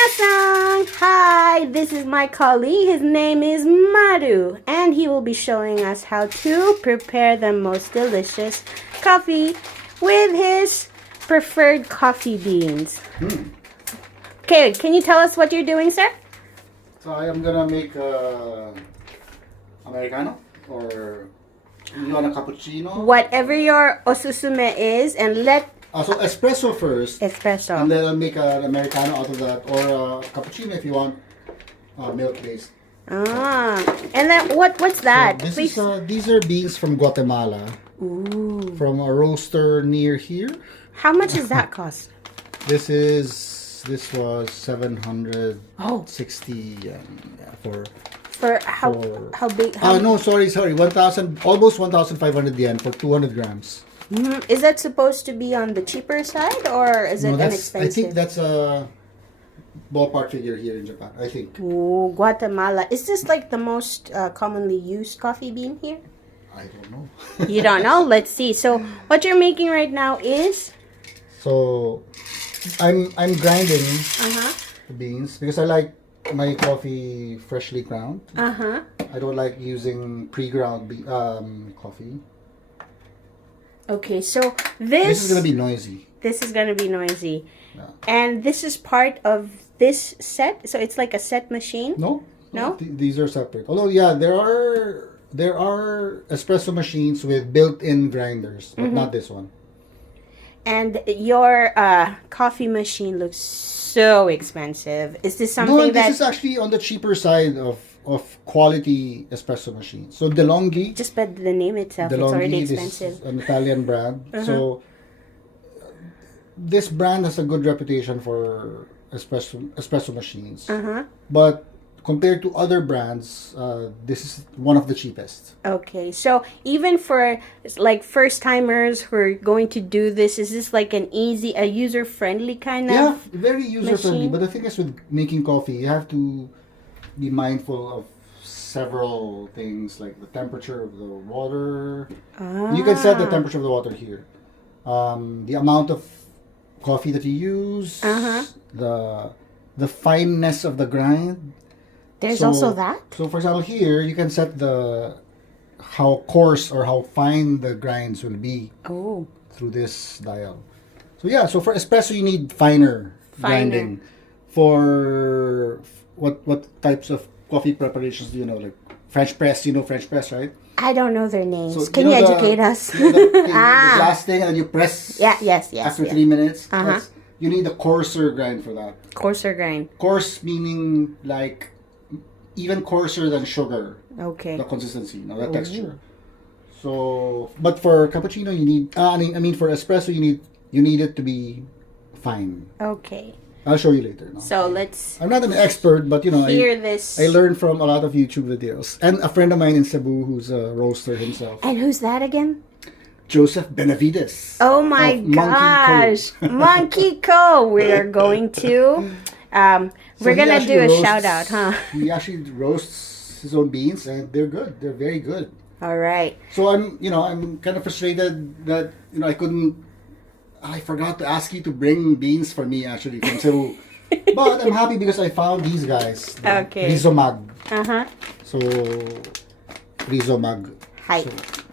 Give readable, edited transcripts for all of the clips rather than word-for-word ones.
Annyeonghaseyo! Hi, this is my colleague. His name is Maru, and he will be showing us how to prepare the most delicious coffee with his preferred coffee beans. Okay, can you tell us what you're doing, sir? So I am gonna make Americano, or you want a cappuccino? Whatever your osusume is, and let So espresso first, espresso. and then I'll make an Americano out of that, or a cappuccino if you want milk based. Ah, and then what's that? So Please. these are beans from Guatemala, Ooh. from a roaster near here. How much does that cost? This was 760 for For how big? no, sorry, 1,000, almost 1,500 yen for 200 grams. Is that supposed to be on the cheaper side, or is it inexpensive? I think that's a ballpark figure here in Japan, I think. Ooh, Guatemala. Is this like the most commonly used coffee bean here? I don't know. You don't know? Let's see. So what you're making right now is? So I'm grinding Uh-huh. the beans because I like my coffee freshly ground. Uh-huh. I don't like using pre-ground coffee. Okay, so This is gonna be noisy. This is gonna be noisy. Yeah. And this is part of this set? So it's like a set machine? No? No? These are separate. Although, yeah, there are espresso machines with built-in grinders, but not this one. And your coffee machine looks so expensive. Is this something This is actually on the cheaper side of quality espresso machines. So DeLonghi, just by the name itself, it's already this expensive. is an Italian brand. So this brand has a good reputation for espresso machines. But compared to other brands, this is one of the cheapest. Okay, so even for like first timers who are going to do this, is this like a user friendly kind of? Yeah, very user friendly. machine? But the thing is, with making coffee, you have to be mindful of several things, like the temperature of the water. You can set the temperature of the water here. The amount of coffee that you use. The fineness of the grind. There's also that? So, for example, here you can set how coarse or how fine the grinds will be through this dial. So yeah, so for espresso you need finer grinding. For what types of coffee preparations do you know? Like French press, you know French press, right? I don't know their names. So, Can you educate us? The glass thing, and you press. Yes. After 3 minutes, you need a coarser grind for that. Coarser grind. Coarse meaning like even coarser than sugar. Okay. The consistency, the texture. So, but for cappuccino, you need. I mean, for espresso, you need it to be fine. Okay. I'll show you later. No? So let's. I'm not an expert, but hear this. I learned from a lot of YouTube videos, and a friend of mine in Cebu who's a roaster himself. And who's that again? Joseph Benavides. Oh my gosh, Monkey Co. We are going to. We're gonna do a shout out, huh? He actually roasts his own beans, and they're good. They're very good. All right. So I'm kind of frustrated that I forgot to ask you to bring beans for me actually from Cebu. But I'm happy because I found these guys. Okay. Rizomag. So Rizomag. Hi. So,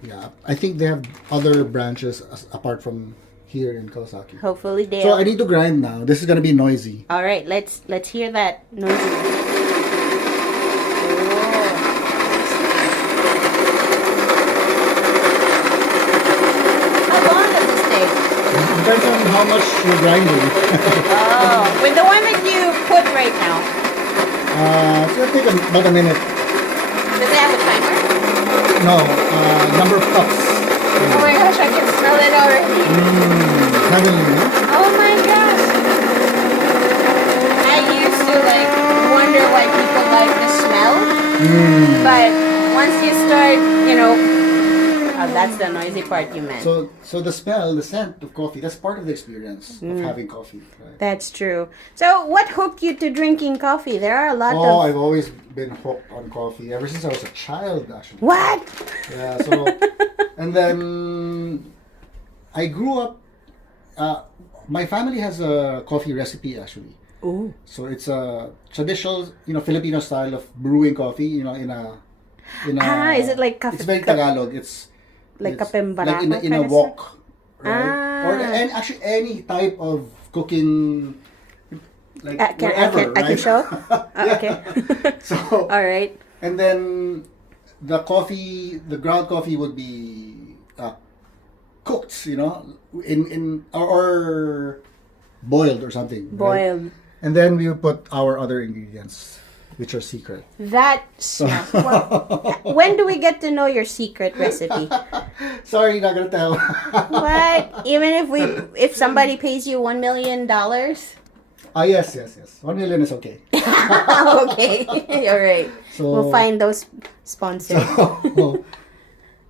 yeah, I think they have other branches apart from here in Kawasaki. Hopefully they. So I need to grind now. This is gonna be noisy. All right, let's hear that noisy. Depends on how much you're grinding. With the one that you put right now. It's gonna take about a minute. Does it have a timer? No, number of cups. Oh my gosh, I can smell it already. Heavenly. Oh my gosh. I used to wonder why people like the smell. But once you start, that's the noisy part you meant. So the smell, the scent of coffee, that's part of the experience of having coffee. Right? That's true. So what hooked you to drinking coffee? There are a lot of... I've always been hooked on coffee ever since I was a child, actually. What? Yeah, so... And then I grew up... my family has a coffee recipe actually. Ooh. So it's a traditional, Filipino style of brewing coffee. Is it like It's very Tagalog. like It's kapeng like barako in a kind of wok, stuff? right? Or and actually any type of cooking, like wherever, I can right? show? Yeah. Okay. So All right. and then the ground coffee would be cooked, in or boiled or something, right? Boiled. And then we will put our other ingredients, which are secret. That's when do we get to know your secret recipe? Sorry, not gonna tell. What? Even if somebody pays you $1 million? Yes. 1 million is okay. Okay. All right. So We'll find those sponsors.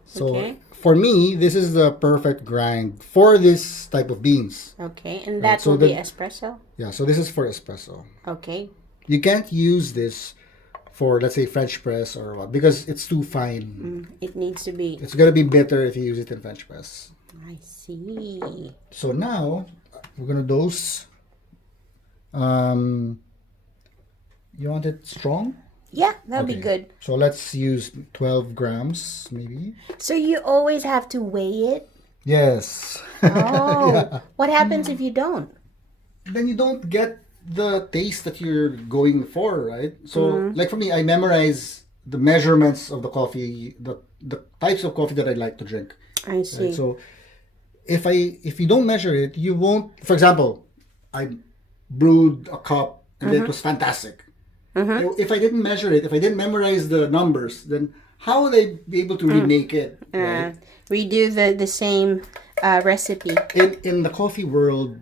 So Okay. for me, this is the perfect grind for this type of beans. Okay, and that so will be the- espresso. Yeah, so this is for espresso. Okay. You can't use this for, let's say, French press or what, because it's too fine. It needs to be. It's gonna be better if you use it in French press. I see. So now we're gonna dose. You want it strong? Yeah, that'll be Okay. good. So let's use 12 grams, maybe. So you always have to weigh it. Yes. Oh, Yeah. what happens if you don't? Then you don't get the taste that you're going for, right? So, like for me, I memorize the measurements of the coffee, the types of coffee that I like to drink. I see. Right? So, if you don't measure it, you won't. For example, I brewed a cup and it was fantastic. If I didn't measure it, if I didn't memorize the numbers, then how will I be able to remake it? Right? Redo the same recipe. In the coffee world,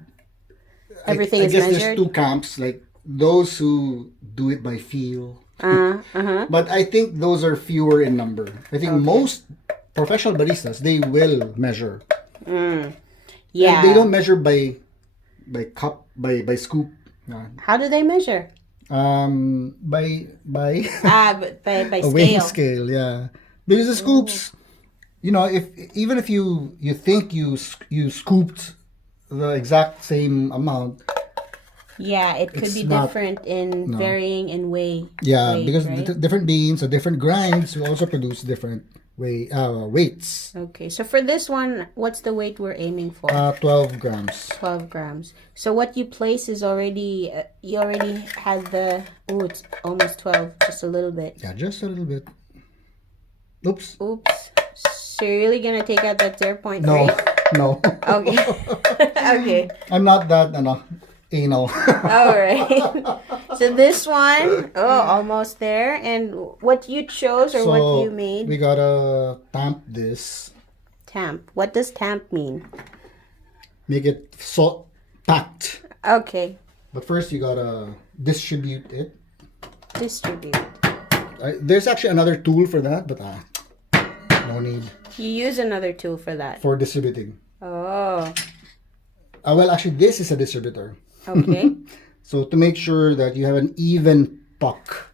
Everything I is guess measured. there's two camps, like those who do it by feel. But I think those are fewer in number. I think most professional baristas, they will measure. Yeah. They don't measure by cup, by scoop. How do they measure? By But by a weighing scale. scale, yeah. Because the scoops, if you think you scooped the exact same amount, Yeah, it could It's be not- different in varying in weight. yeah, weight, because right? different beans or different grinds will also produce different weights. Okay, so for this one, what's the weight we're aiming for? 12 grams. 12 grams. So what you place is already, you already had it's almost 12, just a little bit. Yeah, just a little bit. Oops. Oops. So you're really going to take out that 0.3? No. Okay. Okay. I'm not that, anal. All right. So this one, almost there. And what you chose or what you made? We gotta tamp this. Tamp. What does tamp mean? Make it packed. Okay. But first you gotta distribute it. Distribute. There's actually another tool for that, but no need You use another tool for that. for distributing. Oh. Well, actually, this is a distributor. Okay. So to make sure that you have an even puck,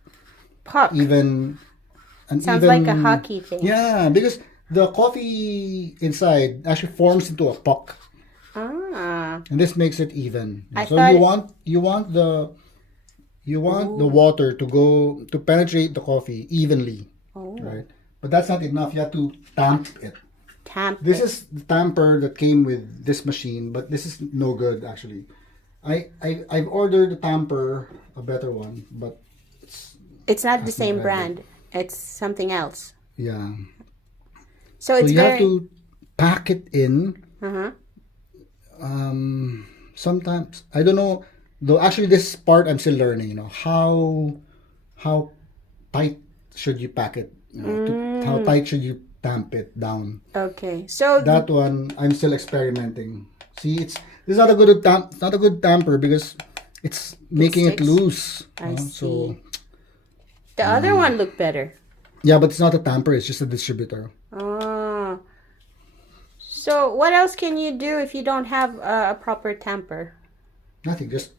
Puck. Sounds like a hockey thing. Yeah, because the coffee inside actually forms into a puck, Ah. and this makes it even. I So thought you want the water to penetrate the coffee evenly, right? But that's not enough. You have to tamp it. Tamp. This is the tamper that came with this machine, but this is no good actually. I've ordered the tamper, a better one, but It's not the That's same not brand. It's something else. yeah. So So it's you very. have to pack it in. Uh-huh. Sometimes I don't know. Though actually, this part I'm still learning. How tight should you pack it? How tight should you tamp it down? Okay. So That one I'm still experimenting. See, this is not a good It's not a good tamper because it's making it sticks? loose. I So the other one looked better. yeah, but it's not a tamper. It's just a distributor. Oh. So what else can you do if you don't have a proper tamper? Nothing. Just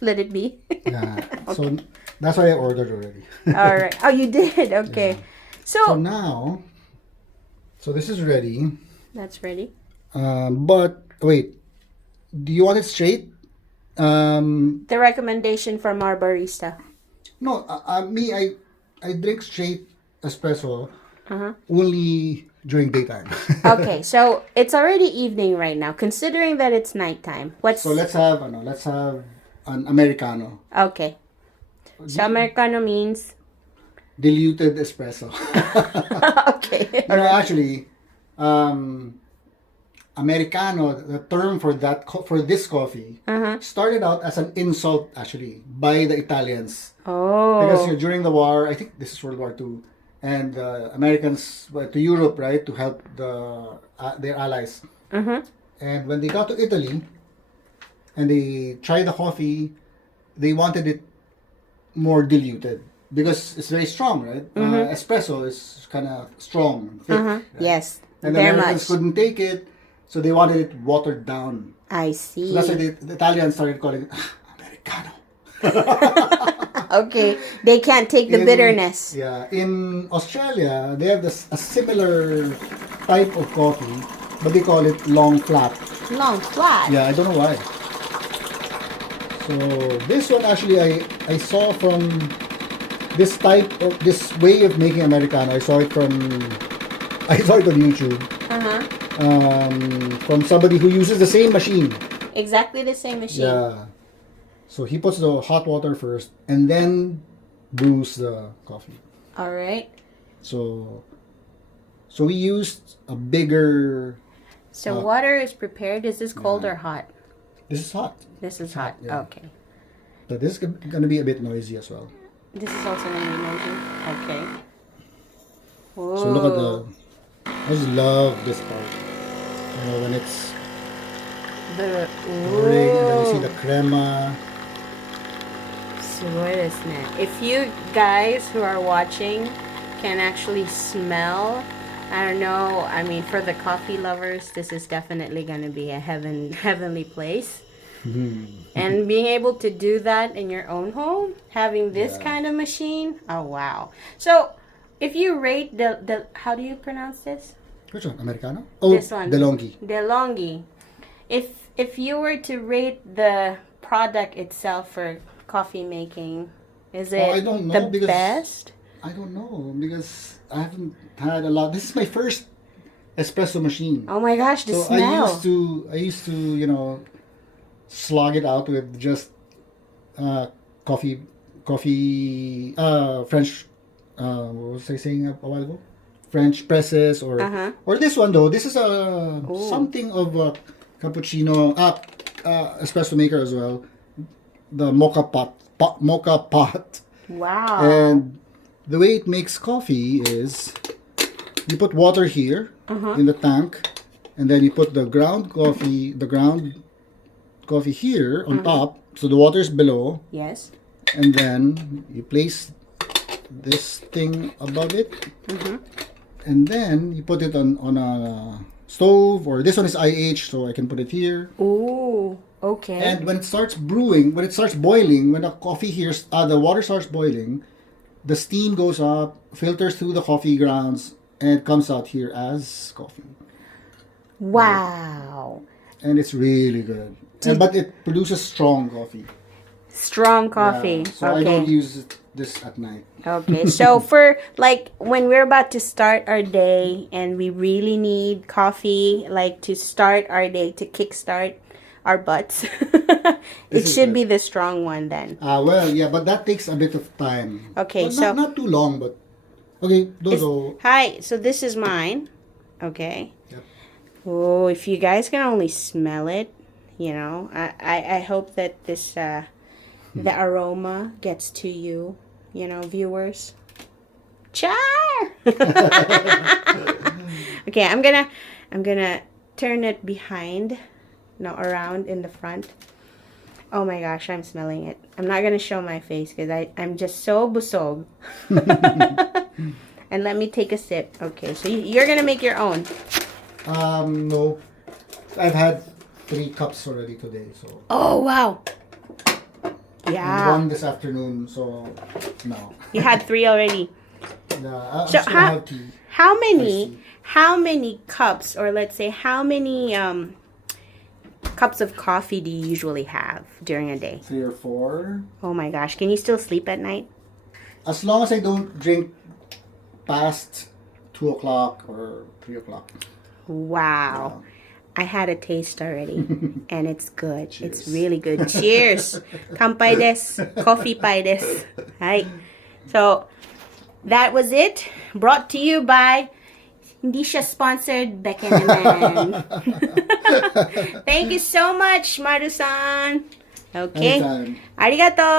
Let it be. yeah. So that's why I ordered already. All right. Oh, you did. Okay. So now, this is ready. That's ready. But wait, Do you want it straight? The recommendation from our barista. No, me, I drink straight espresso Uh-huh. only during daytime. Okay, so it's already evening right now. Considering that it's nighttime, what's So let's have an Americano. okay? So Americano means Diluted espresso. okay. No, actually, Americano, the term for that for this coffee, started out as an insult actually by the Italians. Because Oh. during the war, I think this is World War II, and the Americans went to Europe, right, to help their allies. And when they got to Italy, and they tried the coffee, they wanted it more diluted because it's very strong, right? Espresso is kind of strong, thick, right? Yes, And the very Americans much. couldn't take it, so they wanted it watered down. I So see. that's why the Italians started calling it Americano. Okay, they can't take the bitterness. Yeah, in Australia, they have a similar type of coffee, but they call it long flat. Long flat. Yeah, I don't know why. So this one actually I saw from this way of making Americano. I saw it on YouTube. From somebody who uses the same machine. Exactly the same machine. Yeah. So he puts the hot water first and then brews the coffee. All right. So we used a bigger. So water is prepared. Is this cold or hot? This is hot. This is hot. yeah. Okay. But this is gonna be a bit noisy as well. This is also going to be noisy. Okay. Whoa. So look at I just love this part. You know, when it's the pouring and then you see the crema. If you guys who are watching can actually smell, I don't know, I mean, for the coffee lovers, this is definitely going to be a heavenly place. And being able to do that in your own home, having this kind of machine, oh wow. So if you rate the how do you pronounce this? Which one? Americano? Oh, This one. DeLonghi. DeLonghi. If you were to rate the product itself for coffee making, is it I don't know the best? I don't know because I haven't had a lot. This is my first espresso machine. Oh my gosh, the So smell. I used to, you know, slog it out with just coffee, French. What was I saying a while ago? French presses or this one though. This is something of a cappuccino, espresso maker as well. The mocha pot. Wow. And the way it makes coffee is you put water here in the tank, and then you put the ground coffee here on top, so the water is below, Yes. and then you place this thing above it, and then you put it on a stove, or this one is IH, so I can put it here. Ooh. Okay. And when it starts boiling, when the coffee here, the water starts boiling, the steam goes up, filters through the coffee grounds, and comes out here as coffee. Wow. And it's really good. But it produces strong coffee. Strong coffee. Yeah, so I don't use this at night. Okay, so for like when we're about to start our day and we really need coffee, like to start our day, to kickstart our butts, it should be the strong one then. Well, yeah, but that takes a bit of time. Okay, but so not too long, but okay, hi, so this is mine. Okay. Yep. Oh, if you guys can only smell it, you know, I hope that this the aroma gets to you, you know, viewers. Char. Okay, I'm gonna turn it behind, no, around in the front. Oh my gosh, I'm smelling it. I'm not gonna show my face because I'm just so busog. And let me take a sip. Okay, so you're gonna make your own. No, I've had 3 cups already today, so. Oh wow. And Yeah. one this afternoon, so no. You had 3 already. I'm So just gonna have tea. how many cups, or let's say how many cups of coffee do you usually have during a day? 3 or 4. Oh my gosh, can you still sleep at night? As long as I don't drink past 2 o'clock or 3 o'clock. Wow. I had a taste already, and it's good. Cheers. It's really good. Cheers! Kampai desu. Coffee pie desu. Hi. So, that was it. Brought to you by hindi siya sponsored, Becken and Man. Thank you so much, Maru-san. Okay. Anytime. Arigato!